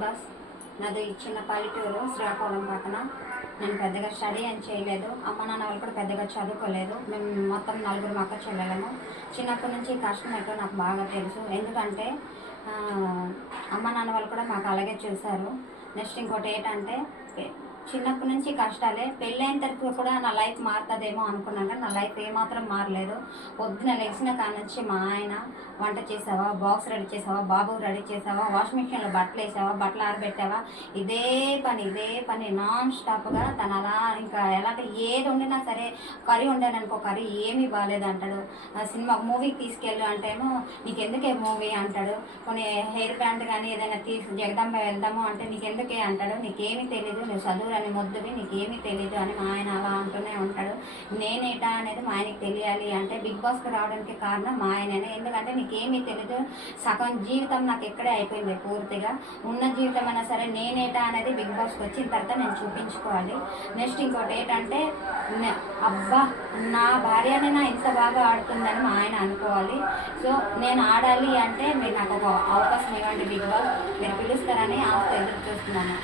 Bus నాది చిన్న పల్లెటూరు శ్రీకాకుళం పక్కన. నేను పెద్దగా స్టడీ అని చేయలేదు. అమ్మ నాన్న వాళ్ళు కూడా పెద్దగా చదువుకోలేదు. మేము మొత్తం నలుగురు అక్క చెల్లెలము. చిన్నప్పటి నుంచి కష్టం ఏంటో నాకు బాగా తెలుసు. ఎందుకంటే అమ్మ నాన్న వాళ్ళు కూడా మాకు అలాగే చూశారు. నెక్స్ట్ ఇంకోటి ఏంటంటే చిన్నప్పటి నుంచి కష్టాలే. పెళ్ళైన తర్వాత కూడా నా లైఫ్ మారుతుందేమో అనుకున్నాను, కానీ నా లైఫ్ ఏమాత్రం మారలేదు. పొద్దున లెగిసిన కాడ నుంచి మా ఆయన వంట చేసావా, బాక్స్ రెడీ చేసావా, బాబు రెడీ చేసావా, వాషింగ్ మిషన్లో బట్టలు వేసావా, బట్టలు ఆరబెట్టావా, ఇదే పని నాన్ స్టాప్గా తను అలా. ఇంకా ఎలాంటి ఏది వండినా సరే, కర్రీ వండాను అనుకో, కర్రీ ఏమీ బాగాలేదు అంటాడు. సినిమా మూవీకి తీసుకెళ్ళు అంటేమో నీకెందుకే మూవీ అంటాడు. కొన్ని హెయిర్ బ్యాండ్ కానీ ఏదైనా జగదాంబ వెళ్దాము అంటే నీకెందుకే అంటాడు. నీకేమీ తెలీదు, నువ్వు చదువు అని మొద్దువి, నీకేమీ తెలీదు అని మా ఆయన అలా అంటూనే ఉంటాడు. నేనేటా అనేది మా ఆయనకి తెలియాలి అంటే బిగ్ బాస్కి రావడానికి కారణం మా ఆయననే. ఎందుకంటే నీకేమీ తెలీదు, సగం జీవితం నాకు ఇక్కడే అయిపోయింది పూర్తిగా. ఉన్న జీవితం అయినా సరే నేనేటా అనేది బిగ్ బాస్కి వచ్చిన తర్వాత నేను చూపించుకోవాలి. నెక్స్ట్ ఇంకోటి ఏంటంటే అబ్బా నా భార్యనే నా ఇంత బాగా ఆడుతుందని మా ఆయన అనుకోవాలి. సో నేను ఆడాలి అంటే మీరు నాకు ఒక అవకాశం ఇవ్వండి బిగ్ బాస్, మీరు పిలుస్తారని ఆశతో ఎదురు చూస్తున్నాను.